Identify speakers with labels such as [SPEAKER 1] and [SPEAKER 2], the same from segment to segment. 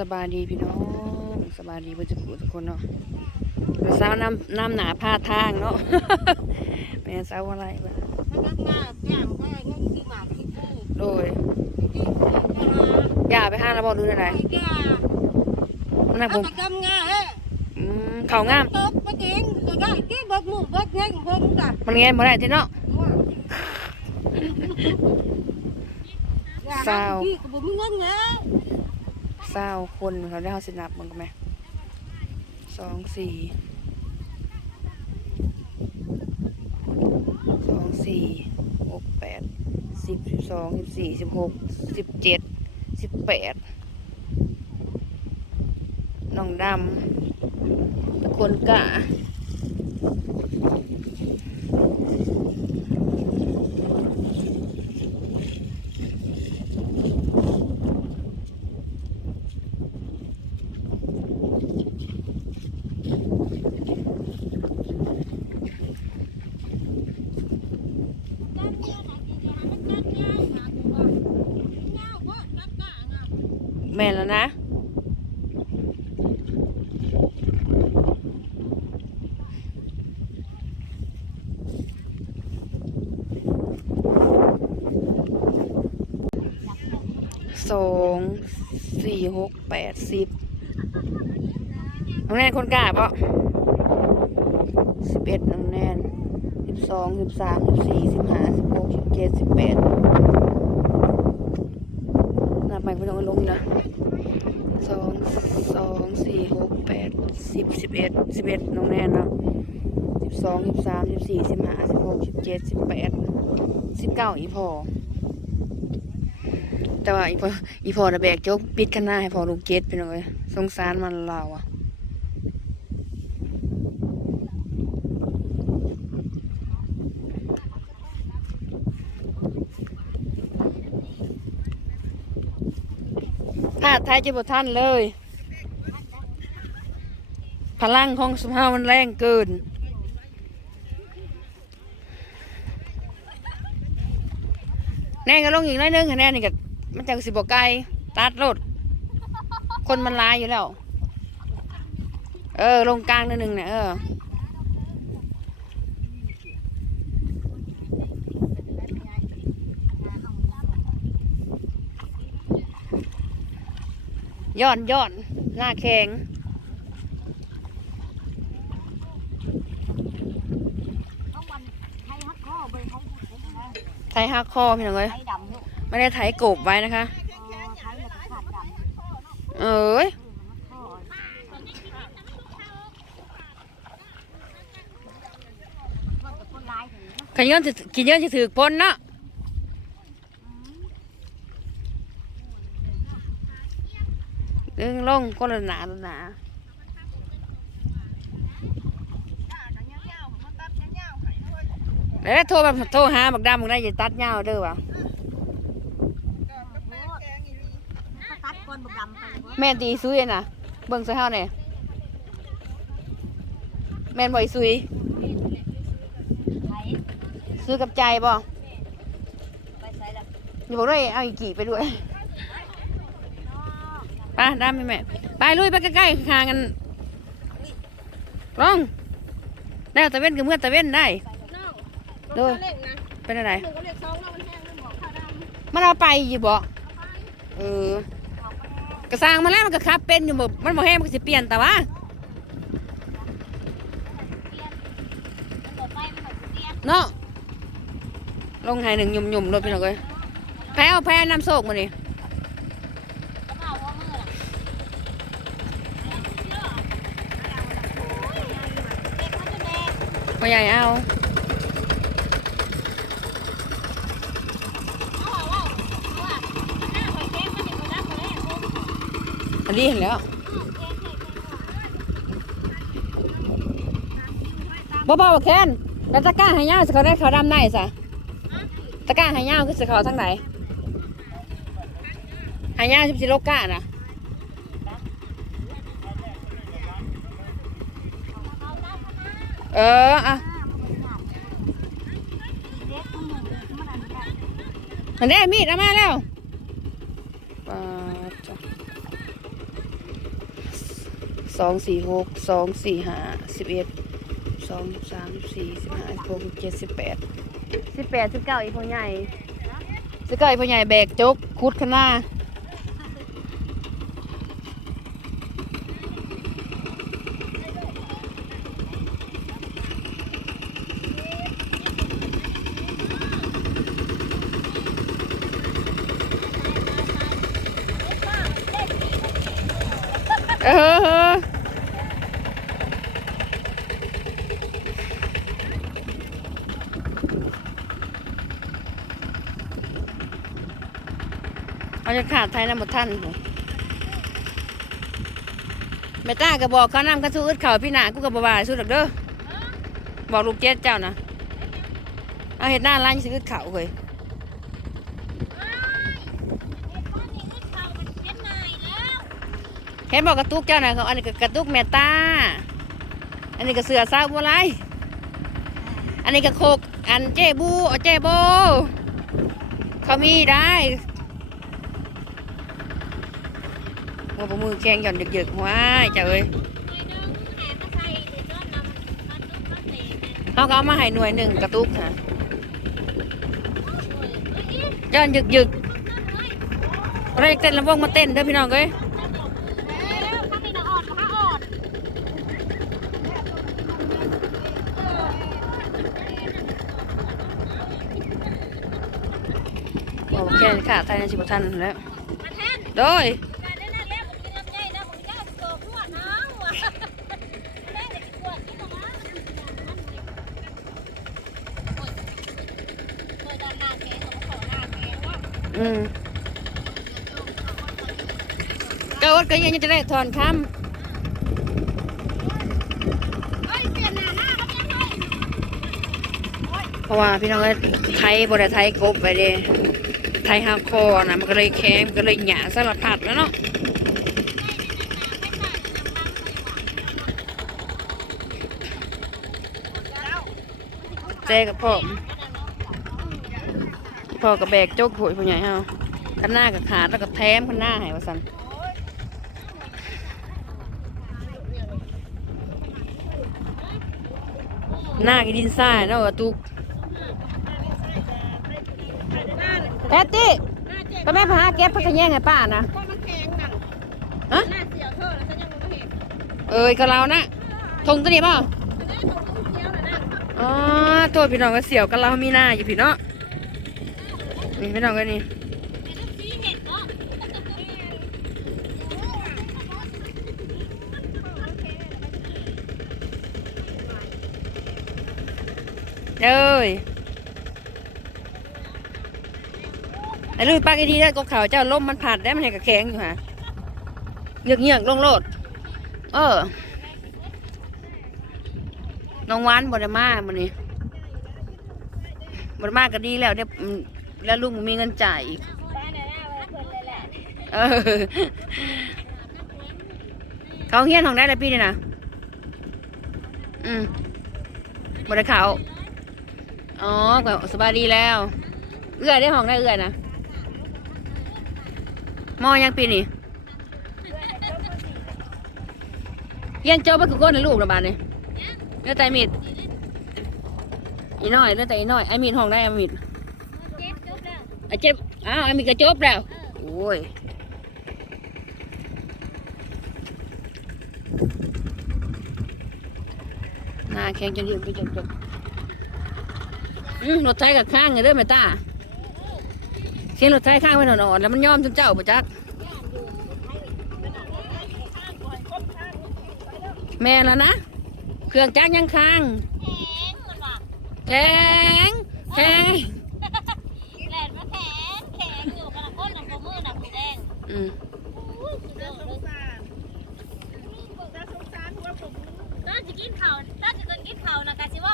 [SPEAKER 1] สบายดีพี่น้องสบายดีเพื่อนทุกคนเนาะเป็นสาวน้ำน้ำหนาผ้าทางเนาะเป็นสาวอะไรบ้าง
[SPEAKER 2] พนักงานแก้มก็เงินที่หมากที่ผู้
[SPEAKER 1] โดย
[SPEAKER 2] ที่ผู้จะหา
[SPEAKER 1] ย่าไปห้างแล้วบอกดูอะไร
[SPEAKER 2] ไอ้ยา
[SPEAKER 1] มันหนักผ
[SPEAKER 2] เอา
[SPEAKER 1] ม
[SPEAKER 2] ไปทำงานเอ้ย
[SPEAKER 1] อืมเขางาม
[SPEAKER 2] ตบไปเองก็ได้ที่เบิกหมู่เบิกเงินเพิ่มกัน
[SPEAKER 1] มันแงนบ่ได้ที่เนาะสาว
[SPEAKER 2] พี่ก็บ่มี เงินไง
[SPEAKER 1] สาวคนเขาได้เขาสินับมันก็ไหมสองสี่สองสี่หกแปดสิบสิบสองสิบสี่สิบหกสิบเจ็ดสิบแปดน้องดำตะคนกะ ม่แล้วนะ สองสี่หกแปดสิบน้องแนนคนกล้าปะสิบเอ็ดน้องแนนสิบสองสิบสามสิบสี่สิบห้าสิบหกสิบเจ็ดสิบแปด บใหม่ต้องอาลงนะสองสองสี่หกแปดสิบสิบเอ็ดสิบเอ็ดน้องแนนเนาะสิบสองสิบสามสิบสี่สิบห้าสิบหกสิบเจ็ดสิบแปดสิบเก้าอีพอ แต่ว่าอีพออีพอระแบกโจ๊กปิดข้างหน้าให้พอลูกเกตไปหน่อยสงสารมันเราอะาดท้ายจะบท่านเลย พลังของสมภามันแรงเกิน แน่ก็ลงอีกน้อยนึงคะแนนนี่ก็มันจังสิบกไกลตัดรถคนมันลายอยู่แล้ว เออ ลงกลางนิดนึงเนี่ยเออ ย้อนย้อนหน้าแข็ง
[SPEAKER 2] เขาวันไทยฮักข้อเบอร์เขาไไท
[SPEAKER 1] ยหักคอพี่น้องเอ้ย
[SPEAKER 2] ทยดำลูก
[SPEAKER 1] ไม่ได้ไทยโกบไว้นะคะ
[SPEAKER 2] อ๋อไทยแล้วก็ขาดดำ
[SPEAKER 1] เอ้ย
[SPEAKER 2] ข้อมันจะคนร้ายถึง
[SPEAKER 1] ขยันจะกินเยอะจะถือปนเนาะ ดึงลงก็ละหนาละหนาแล้วโทรแบบโทรหาบักดำบักได้อย่าตัดเงาเด้อวะ
[SPEAKER 2] ตัดก้นบดำไป
[SPEAKER 1] แม่นตีซุยน่ะ เบิ่งซะเฮาแหน่แม่นบ่อยซุย
[SPEAKER 2] ไทย
[SPEAKER 1] ซื้อกับใจบ่
[SPEAKER 2] ไปใส่ละ
[SPEAKER 1] อย่าบอกด้วยเอาอีกกี่ไปด้วยไป้าดำไหมแม่ไปลุยไปใกล้ๆคางกันลองได้ตะเว้นกับเมื่อตะเว้นได้
[SPEAKER 2] น้อง
[SPEAKER 1] โดย
[SPEAKER 2] เล่นนะ
[SPEAKER 1] เป็นอะไร
[SPEAKER 2] หนึ่งก็เรียกสองแล้วมันแห้งมันบอกข้าวดำ
[SPEAKER 1] มันเอาไปอยู่บ่เออกระสร้างมาแล้วมันก็ขับเป็นอยู่บ่มันบ่แห้งมันก็สิเปลี่ยนแต่ว่า
[SPEAKER 2] มันบอกไปมันบอกเตี้ย
[SPEAKER 1] เนาะลงให้หนึ่งหยุ่มๆรถพี่น้องเอ้ยแพ้เอาแพ้น้ำโศกมานี่
[SPEAKER 2] ก็เผาว่ามือล่ะเด็กมันจะแดง
[SPEAKER 1] พ่อใหญ่เอา
[SPEAKER 2] อันนี้เห็
[SPEAKER 1] นแล้วบ่บ่แค้นแล้วตะก้าหายาวสิเขาได้เขาดำได้ซะตะก้าหายาวคือสิเขาทางไหนหายาวสิบสิโลก้านะ เอออะอันนี้มีดเอามาแล้วปาดจ้ะสองสี่หกสองสี่ห้าสิบเอ็ดสองสามสี่สิบห้าสิบหกสิบเจ็ดสิบแปดสิบแปดสิบเก้าอีพ่อใหญ่สิบเก้าอีพ่อใหญ่แบกจกคุดข้างหน้าเออ เอาจะขาดไทยน้ำหมดท่านผมแม่ต้าก็บอกเขานำกระสู้อึดเข่าพี่หนากูกับบาวาสู้ดอกเด้อบอกลูกเจ็ดเจ้านะเอาเห็ดหน้าร้านซื้ออึดเข่าเลย
[SPEAKER 2] เขียแล้ว
[SPEAKER 1] เห็นบอกกระตุกเจ้านะเขาอันนี้ก็กระตุกแม่ต้า อันนี้ก็เสือซาบัวไรอันนี้ก็โคกอันเจบูเอเจโบเขามีได้ หัวปมือแข้งหย่อนหยอะๆว้ายจ้าเอ้ย
[SPEAKER 2] เขา
[SPEAKER 1] ก็เอามาให้หน่วยหนึ่งกระตุกค่ะหย่อนหยอะๆเรียกเต้นลำวงมาเต้นเด้อพี่น้องเอ้ย
[SPEAKER 2] แค่ขา
[SPEAKER 1] ดไทยในสิบท่านแล้วโดย
[SPEAKER 2] การได้นั่นแล้วผมกินลำไยนะผมกินแล้วโตขวดน้ำว่ะแม่เลยขวดกินออกมาโอ้ยโอ้ยด้านหน้าแกเขาขอหน้าแกว่า
[SPEAKER 1] อืมก็อดก็ยังจะได้ถอนคำเพราะว่าพี่น้องไทยบไดไทยกบไปเด้ไทยห้าคอนะมันก็เลยแข็งมันก็เลยหยาสลัดผัดแล้วเนาะเจกับพ่อม พ่อกับแบกโจ๊กผุยผู้ใหญ่เฮาขันหน้ากับขาดแล้วก็แถมขันหน้าให้ว่าสันหน้ากับดินทรายเนาะว่าตุกแอตตี้ไปแม่พาเก็บพักกระแยงให้ป้านะ
[SPEAKER 2] ก็มันแข็งนั่น
[SPEAKER 1] ฮะ
[SPEAKER 2] หน้าเสียเธอแล้วฉันยังไม่เห็น
[SPEAKER 1] เอ้ยกับเรานะทงตัวนี้เปล่า
[SPEAKER 2] ฉันได้ถูกลูกเดียวเลยนะ
[SPEAKER 1] อ๋อโทษพี่น้องก็เสี่ยวกับเรามีหน้าอยู่พี่เนาะ นี่พี่น้องก็นี่
[SPEAKER 2] สีเดเนาะ
[SPEAKER 1] เอ้ยไอ้ลุยปากไอ้ดีได้ก็ขาวเจ้าล่มมันผัดได้มันให้กับแข็งอยู่ฮะเหยือกเหยือกลงโลด เออ น้องวานบไดมามันนี่บไดมาก็ดีแล้วเดี๋ยว แล้วลุงบ่มีเงินจ่ายอีก
[SPEAKER 2] บ้านไหนหน้าไว้เพิ่นเลยแหละ
[SPEAKER 1] เออเขาเฮียนของได้แล้วพี่นี่นะอืมบไดเขาอ๋อก็สบายดีแล้ว เอื้อยได้ห้องได้เอื้อยนะมอยังปีนี่เฮียนเจ้าไปคือก้นในลูกระบาดนี่เลือดไตมีดอีน้อยเลือดไตอีน้อยไอมีดห้องได้ไอมีด
[SPEAKER 2] เจ็บจ บแล้ว
[SPEAKER 1] ไอเจ็บอ้าวไอมีดกระจบแล้วโอ้ยหน้าแข็งจนยืนไปจนจบอืมรถไถกับข้างไงเด้อแม่ตาเสียงรถไถข้างไว้หนอนๆแล้วมันยอมจนเจ้าปะจักแม่แล้วนะเครื่องจักรยังค้าง
[SPEAKER 2] แข็งมันว่ะ
[SPEAKER 1] แข็งแข็ง
[SPEAKER 2] แหลนมาแข็งแข็งอยู่กระพ้นน่ะบ่มือน่ะแดง
[SPEAKER 1] อืม
[SPEAKER 2] อุ้ยสุดยอดเลยตอนจะกินข้าวตอนจะกินกินข้าวนะกะสิเ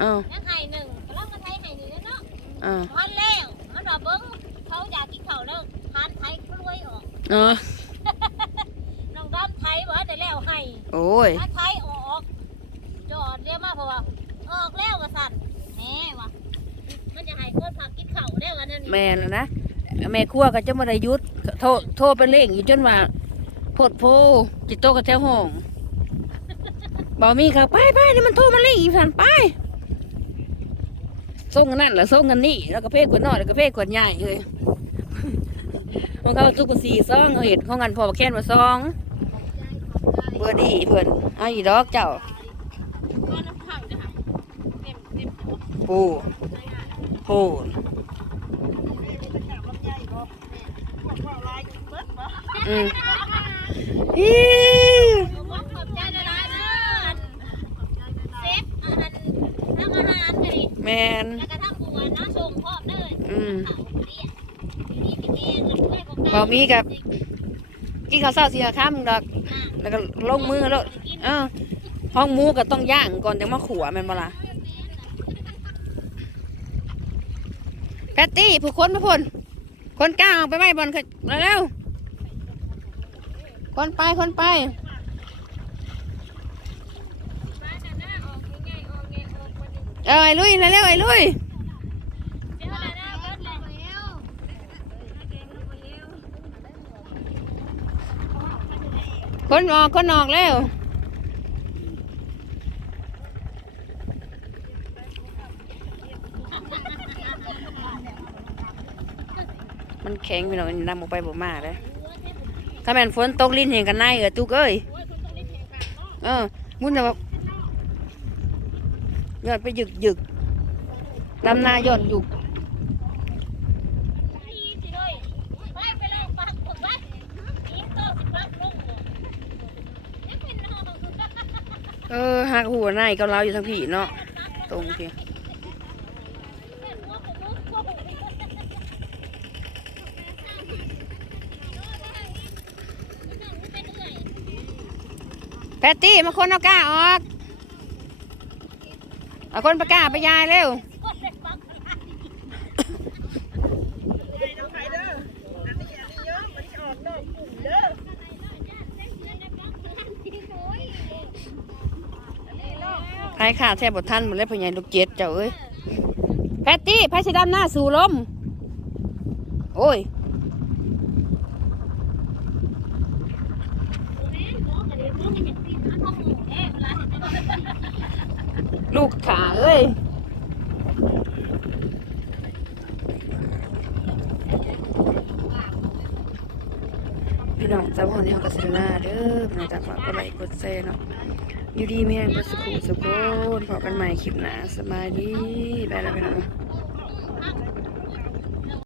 [SPEAKER 2] ว้า
[SPEAKER 1] เอ้า
[SPEAKER 2] ยังไห้หนึ่งกำลังมาไทยไห้นี่เนาะ
[SPEAKER 1] อ่า
[SPEAKER 2] มันแล้วมันว่าเบิ้งเขาอยากกินข้าวแล้วทานไทยกล้วยออก
[SPEAKER 1] อ๋อ
[SPEAKER 2] น้องดำไทยว่าได้แล้วให้
[SPEAKER 1] โอ้ย
[SPEAKER 2] ทานไทยออกจอดเรียกมาเพราะว่าออกแล้วว่าสั่นแหน่ว่ะมันจะให้คนผักกินข้าวได้วันนั้นนี่
[SPEAKER 1] แม่แล้วนะแม่ครัวก็จะมาได้หยุดโทรโทรไปเร่งอยู่จนว่าโพดโพจิตโตกับแถวห้อง
[SPEAKER 2] เบ
[SPEAKER 1] อกมีค่ะไปไปนี่มันโทรมาเล่อีสันไป ส่งกันนั่นแหละส่งกันนี่แล้วก็เพกขวดน้อยแล้วก็เพกขวดใหญ่เลยของเขาจุกสี่ซองเขาเห็ดของกันพอแค่นมาซองเบอร์ดีเพื่อนเอาอีดอกเจ้า
[SPEAKER 2] ก็น้ำผังจ้ะค่ะเต็มเต็มหัว
[SPEAKER 1] ปูโหอืมอี
[SPEAKER 2] ว่าขอบใจละลายเด้อเซฟอาหารทำอาหารกันดิ
[SPEAKER 1] แมน
[SPEAKER 2] แล้วก็ทำบัวน้ำส่งพร้อมเด้อ
[SPEAKER 1] อืม
[SPEAKER 2] เขาเรียกนี่เป็นเองแล้วด้วยบอก
[SPEAKER 1] บ่มีกับกินข้าวเช้าสี่ห้าค่ำดอก แล้วก็ลงมือแล้วเออห้องหมูก็ต้องย่างก่อนจะมาขัวแมันมาละแพตตี้ผู้คนมาพ่นคนกลางออกไปไหมบอลขึ้นเร็วๆคนไปคนไป เออไอ้ลุยเร็วๆไอ้ลุยคนออกคนออกแล้วมันแข็งไปหน่อยนำออกไปบ่มาเลยถ้าแม่นฝนตกลิ้นเห็นกันนายเออตุกเอ้ยเออมุนจะแบบ ยอดไปหยึกหยึกลำนายอดหยุก
[SPEAKER 2] เลยไปไปเลยปักผมไว้อีกโตสิปักลงบ่ยังเอ
[SPEAKER 1] อหักหัวนายกับเราอยู่ทั้งผีเนาะตรงที
[SPEAKER 2] เป็นหัวผมมุกหัวผมเป็นเอื่อย
[SPEAKER 1] แพตตี้มาคนเอาก้าออก เอาคนประกล้าไปยายเร็ว
[SPEAKER 2] กดเป็นปัก
[SPEAKER 1] ไอ้ขาแทบบทท่านหมดเลยพ่อใหญ่ลูกเจ็ดเจ้าเอ้ยแพตตี้ไพ่สีดำหน้าสู่ลม โอ้ย ลูกขาเอ้ยพี่น้องจำคนที่เขากระสิมาเด้อพี่น้องจาฝากกดไลค์กดแชร์เนาะอยู่ดีแม่งกดสกูสุกคนพบกันใหม่คลิปหน้าสบายดีไปแล้วพี่น้อง